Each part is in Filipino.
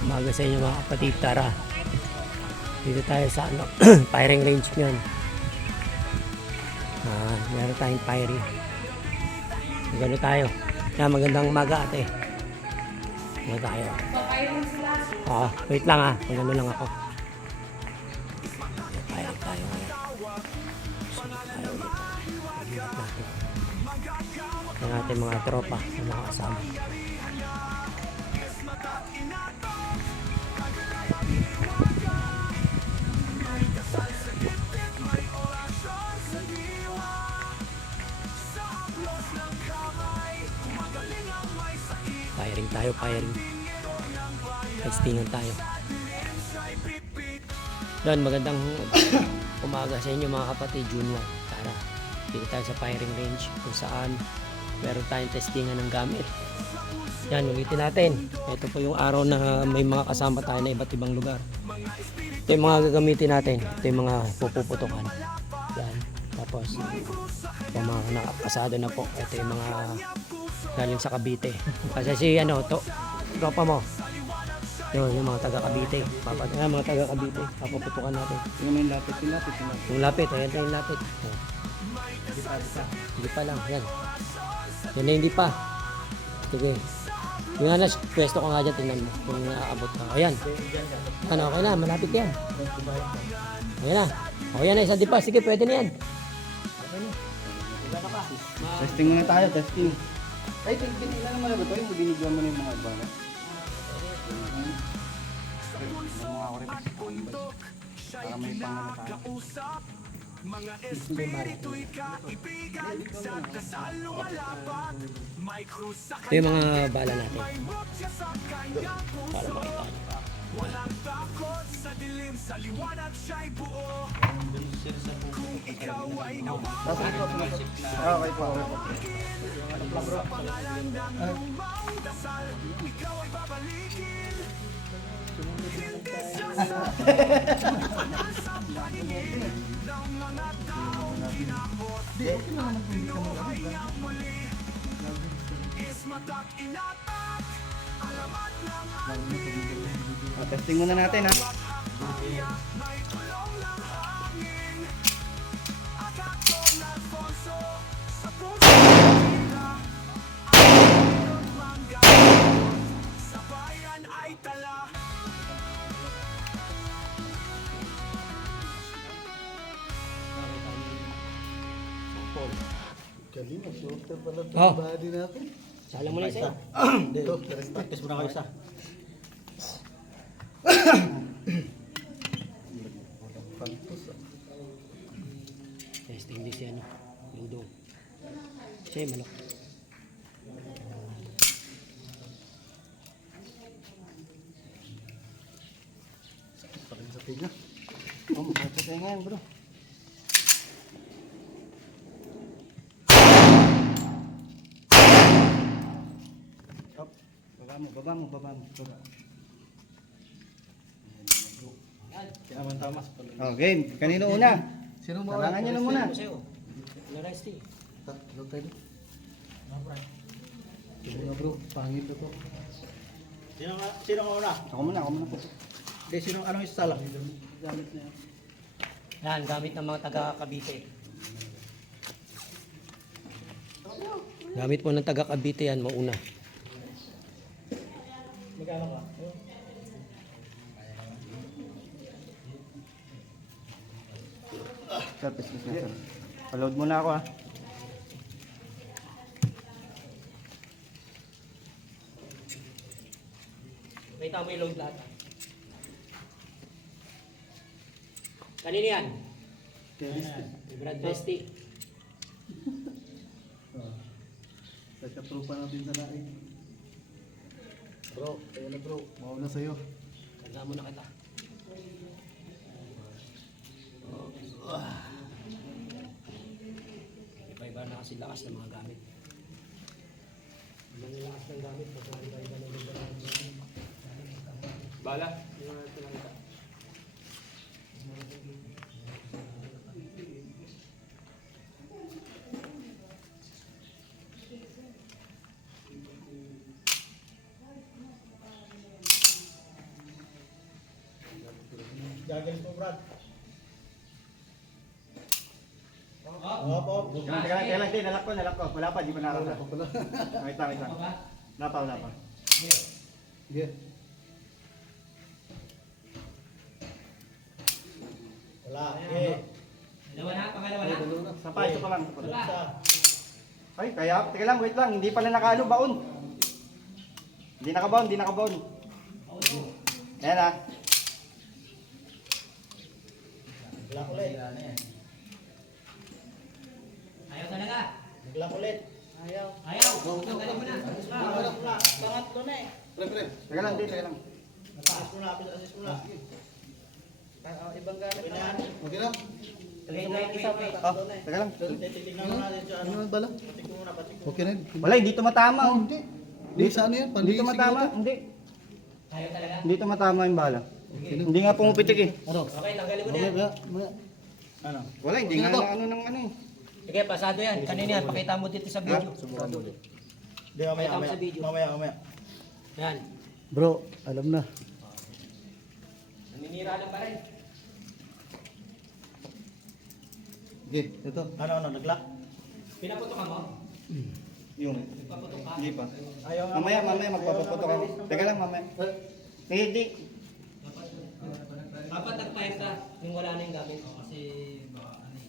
Umaga sa inyo mga kapatid, tara. Dito tayo sa ano, firing range ngayon. Meron tayong firing. Magano tayo. Magandang umaga ate. Ano tayo? Wait lang magano lang ako. Firing tayo ngayon. Sunod tayo ulit. Pag-ingat natin. Ang ating mga tropa, ang mga kasama. Firing tayo, firing. Testingan tayo. Doon, magandang umaga sa inyo mga kapatid, June 1. Tara, dito tayo sa firing range kung saan meron tayong testingan ng gamit. Yan, ulitin natin. Ito po yung araw na may mga kasama tayo na iba't ibang lugar. Ito yung mga gagamitin natin. Ito yung mga pupuputukan. Yan. Tapos, yung mga nakapasado na po. Ito yung mga galing sa Cavite. Kasi si tropa mo. Yung mga taga Cavite. Mga taga Cavite. Papuputukan natin. Yung lapit. Yung lapit. Ayan yung lapit. Hindi pa lang. Yan. Yan na hindi pa. Sige. Yung pwesto ko nga dyan, tingnan mo kung naaabot ka. Ayan. Okay na, malapit yan. Ayan na. Yan na, isang di pa. Sige, pwede na yan. Testing muna tayo, testing. Ay, ilan naman ba ito? Yung binigyan mo na yung mga iba. Mga ako rin. Para may pangano tayo. Ito yung mga bala natin. Para makita nyo. Walang takot sa dilim, sa liwanag siya'y buo. Kung ikaw ay Okay po. sa pangalan ng lumang dasal, ikaw ay babalikin. Sa paningin ng mga taong inabot, buhay ang muli. Isma't inatak, alamat ng Testing muna natin ha. may tulong ng hangin. At ako na Alfonso, sa puso nila. Ang manggayon, sa bayan ay tala. Galing, shorter pala ito Oh. body natin. Sala mo na isa. Ito, practice muna kayo isa. Testing din si Ludo. Siya yung manok. Parin sa tiga. Magkakita tayo ngayon bro. Baba mo. Okay, kanino una? Sino mo? Talangan nyo na muna. Naresti. Tatlo tayo. Sige na bro, pangit ito. Sino ka una? Ako muna po. Hindi, anong isa lang? Gamit na yan. Yan, gamit ng mga taga Cavite. Gamit po ng taga Cavite yan, mauna. Magkano ka? Sir, pismis na sir. Paload muna ako ha. May tama yung load lahat. Kanino yan? Brad Bestie. Nagka-trupa natin sa laing. Bro, tayo na bro. Mauna sa'yo. Tanda mo na kita. Iba-iba na kasi lakas ng mga gamit. Iba yung lakas ng gamit. Iba-iba na yung gamit. Bala? Yung mga tinangka. Gagalis mo, Brad. Op. Teka lang, hindi, nalak ko. Wala pa, di pa nakakita. Wait lang. Wala pa. Sige. Wala. Okay. Dalawa na, pangalawa na. Isa pa lang. Isa. Ay, kaya, teka lang, wait lang. Hindi pala nakaano, baon. Hindi nakabaon. Ayan ah. Naglak ulit. Ayaw talaga. Naglak ulit. Ayaw. Tanggalin mo na. Wala. Pangatlo na eh. Teka lang. Assist mo na. Ibang gamit Okay na. Okay na. Teka lang. Titignan mo natin sa ano. Ano bala? Patik mo muna. Okay na. Wala, hindi tumatama. Oh. Hindi. Hindi sa ano yan? Hindi tumatama. Hindi. Ayaw talaga. Hindi tumatama yung bala. Hindi nga pumipitik eh. Ano? Okay, tanggalin mo na Okay yan. ba? Ano? Wala, hindi Okay na nga to. na ano ng ano eh. Sige, pasado yan. Kanina yan, pakita mo dito sa video. Hindi, mamaya. Pakita mo sa video. Mamaya. Yan. Bro, alam na. Naninira lang pa rin. Okay, ito. Ano, naglak? Pinaputok ka mo? Yung. Paputok ka? Hindi pa. Ayaw nga. Mamaya magpapaputok ako. Teka lang, mamaya. Hindi. Dapat nag-fire ka yung wala na yung gamit. Kasi baka ano eh.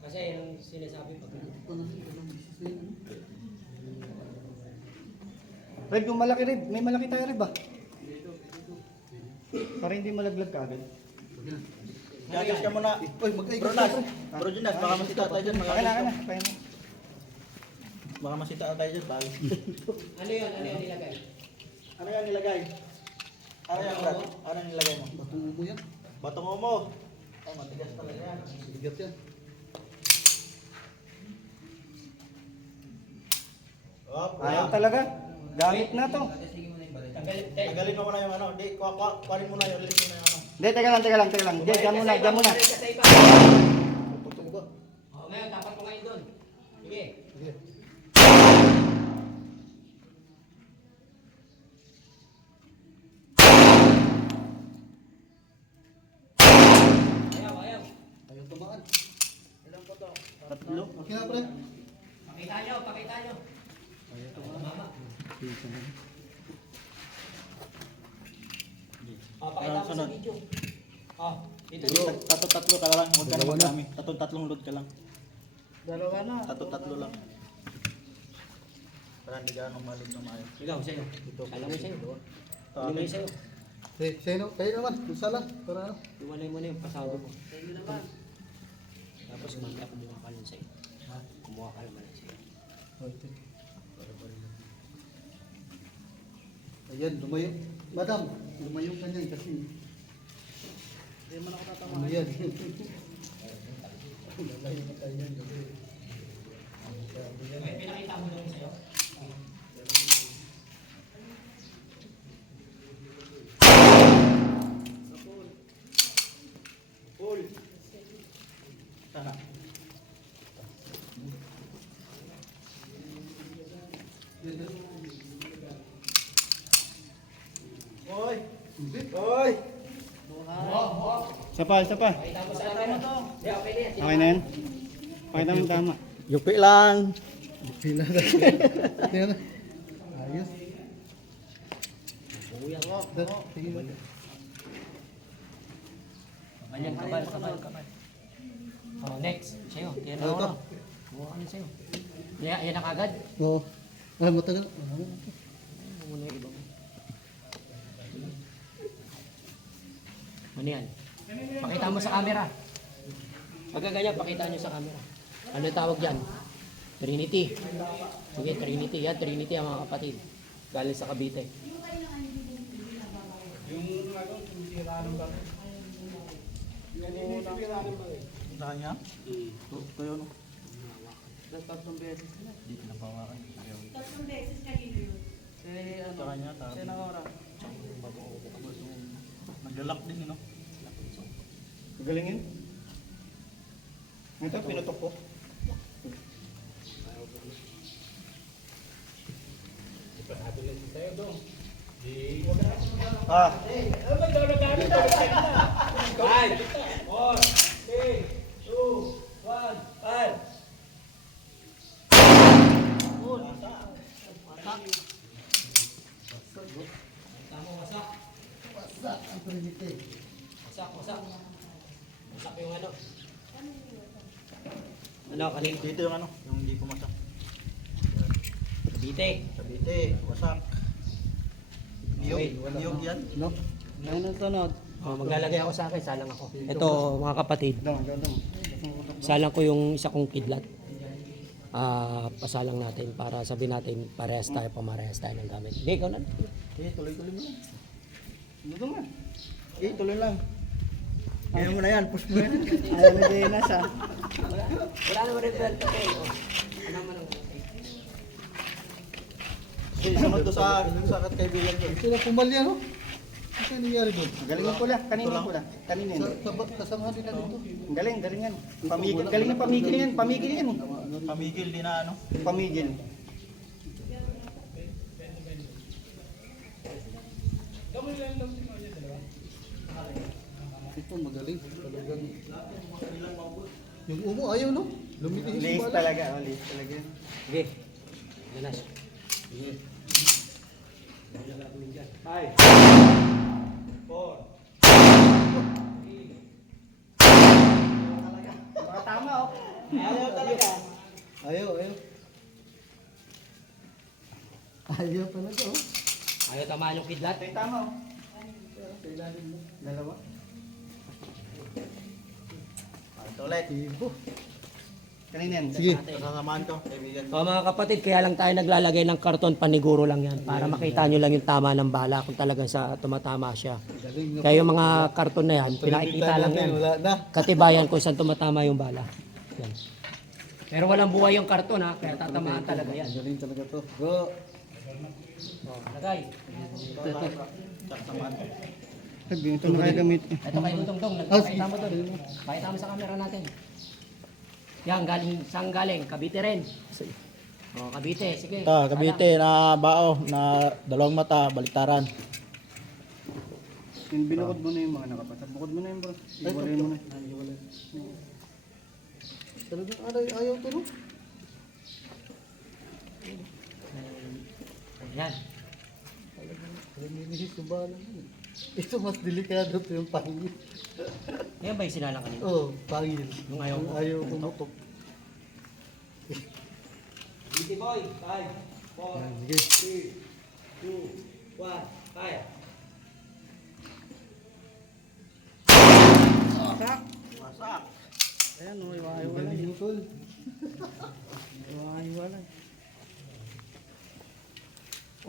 Kasi yung sinasabi pag Reb, yung malaki Reb. May malaki tayo Reb ah. Para hindi malaglag ka agad. Gagalis ka muna. Uy, Bro Nas. Bro Jonas, baka masita tayo dyan. Okay na. Kaya na. Baka masita tayo dyan. Bali. Ano yun? Ano yun nilagay? Ano yan nilagay? Ano yan, Brad? Ano yung nilagay mo? Batong umo yan. Batong umo. Ay, matigas talaga yan. Bigat yan. Op, Ayaw wala. talaga. Gamit na to. Tagalin mo muna yung ano. Di, kuharin mo na yung release mo na yung ano. Hindi, teka lang. Diyan muna. Batong uba. Oh, ngayon, tapat mo ngayon doon. Sige. Sige. Ayaw. Ayaw tumaan. Ilan po to? Tatlo. Okay na, pre. Pakita nyo. Ayaw tumaan. Oh, pakita mo sa Sunod. video. Oh, dito. Tatlo ka lang. Huwag ka na Dalawa na. magdami. Tatlong load ka lang. Dalawa na. Tatlo lang. Para hindi ka nang malog na maayo. Ikaw, sa'yo. Kala mo sa'yo. Hindi mo yung sa'yo. Kayo naman. Isa lang. Para ano? Iwalay mo na yung pasado mo. Tapos mamaya kumuha ka lang sa'yo. Kumuha ka naman sa'yo. Okay. Ayan, lumayo. Madam, lumayo ka niyan kasi. Hindi mo na ako tatama. Ano yan? Lalayo na tayo yan. May pinakita mo doon sa'yo? Pull. Tara. Hoy! Hoy! Isa pa. Pakita mo sa camera to. Yeah, okay na yan. Okay na yan? Pakita mo tama. Yupi lang! Pila na. Yan na. Ayos. Tingin mo. Ganyan, kabal. Oh, next. Sa'yo. Kaya na Ano to? ako. Kumuha ka na sa'yo. Yan na kagad. Oo. Ah, matagal. Muna yung iba mo. Ano yan? Pakita mo sa camera. Pagka ganyan, pakita nyo sa camera. Ano yung tawag dyan? Trinity. Sige, Trinity. Yan, Trinity ang mga kapatid. Galing sa Cavite. Sa kanya? Ito yun. Tatlong beses na. Dito na pawakan. Tatlong beses kanina yun. Sa kanya, tabi. Senakora. Naglalak din, no? Gagalingin. Ito, pinutok ko. Ah, 5, 4, 3, 2, 1, fire! Tama, wasak. Wasak ang Trinity. Wasak, wasak. Wasak yung ano. Ano, kanina? Dito yung ano, yung hindi pumasak. Dite. Cavite, wasak. Niyog, niyog yan. No? Ayun ang sunod. Oh, maglalagay ako sa akin, salang ako. Ito mga kapatid, dong, dong, dong. salang ko yung isa kong kidlat. Pasalang natin para sabihin natin parehas tayo, pamarehas tayo ng gamit. Hindi, ikaw na. Okay, tuloy-tuloy mo lang. Dudong na. Okay, tuloy lang. Kaya mo na yan, push mo yan. Ayaw na din na siya. Wala naman rin belt. Okay, oh. Ano naman ang Okay, sunod to sa kaibigan ko. Sila pumalya, no? Ano yung nangyari doon? Galing yung pula. Kanina yung pula. Kanina yun. Kasamahan nila dito. Galing, galing yan. Pamigil. Galing yung pamigil yan. Pamigil yan. Pamigil din na ano. Pamigil. Ito magaling. Talagang. Yung umo ayaw, no? Lumilihis Lace yung bala. talaga. Oh, lace talaga. Sige. Ganas. Baka tama oh. Ayaw talaga. Ayaw, ayaw. Ayaw talaga, oh. Ayaw tamaan yung kidlat. Ito yung tama oh. Dalawa. Ito ulit. Ibo. Kanina yan. Sige. Kasamahan ko, kaibigan ko. So mga kapatid, kaya lang tayo naglalagay ng karton, paniguro lang yan para makita nyo lang yung tama ng bala kung talagang sa tumatama siya. Galing, no? Kaya yung mga karton na yan, pinakikita lang yan. Wala na. Katibayan kung saan tumatama yung bala. Yan. Pero walang buhay yung karton ha, kaya tatamaan talaga yan. Galing talaga to. Go. Oh, lagay. Kasamahan ko. Ito na kaya gamit. Ito kay Dudong-dong, nagpakita mo doon. Pakita mo sa camera natin. Yan, galing, saan galing? Cavite rin. Oh, Cavite, sige. Ito, Cavite na bao, na dalawang mata, baliktaran. Yung binukod mo na yung mga nakapasap. Bukod mo na yung bro. Iwalay mo na. Talagang ayaw to, no? Yan. Lumilihis yung bala. Ito mas delikado to yung pangil. Yan ba yung sinalang kanina? Oh, pangil. Yung ayaw mo? Ayaw pumutok. Cavite boy, 5, 4, Yan, sige. 3, 2, 1, fire. Wasak. Ayan oh, iwahiwalay. Galing yung tol. Iwahiwalay.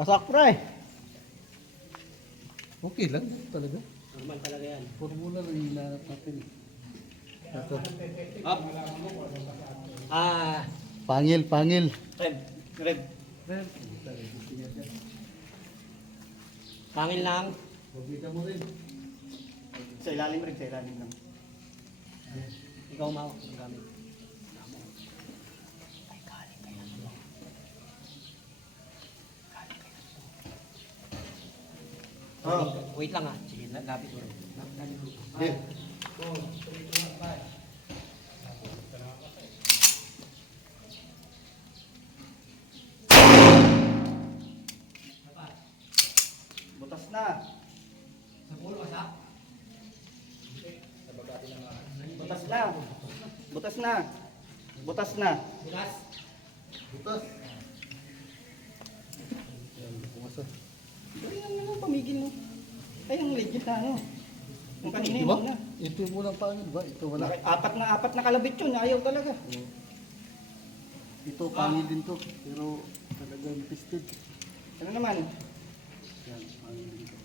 Wasak, pre. Okay lang, talaga. Normal talaga yan. Formula lang yung hinahanap natin. Ito. Up. Pangil, pangil. Red. Red. Pangil lang. Pagkita mo rin. Sa ilalim rin. Sa ilalim lang. Ikaw mao ang gamit. Oh. Wait lang ha. Sige, lapit mo rin. Okay. Butas na. Butas na. Butas na. Butas na. Bukas. Butas. Yan, pumasa. Galing ang ano, pamigil no. Ay, ang legit na ano. Yung kanina Di yung ba? una. Ito yung unang pangil ba? Ito wala. Apat na kalabit yun. Ayaw talaga. Ito pangil din to. Pero talagang pisted. Ano naman? Yan, pangil din to.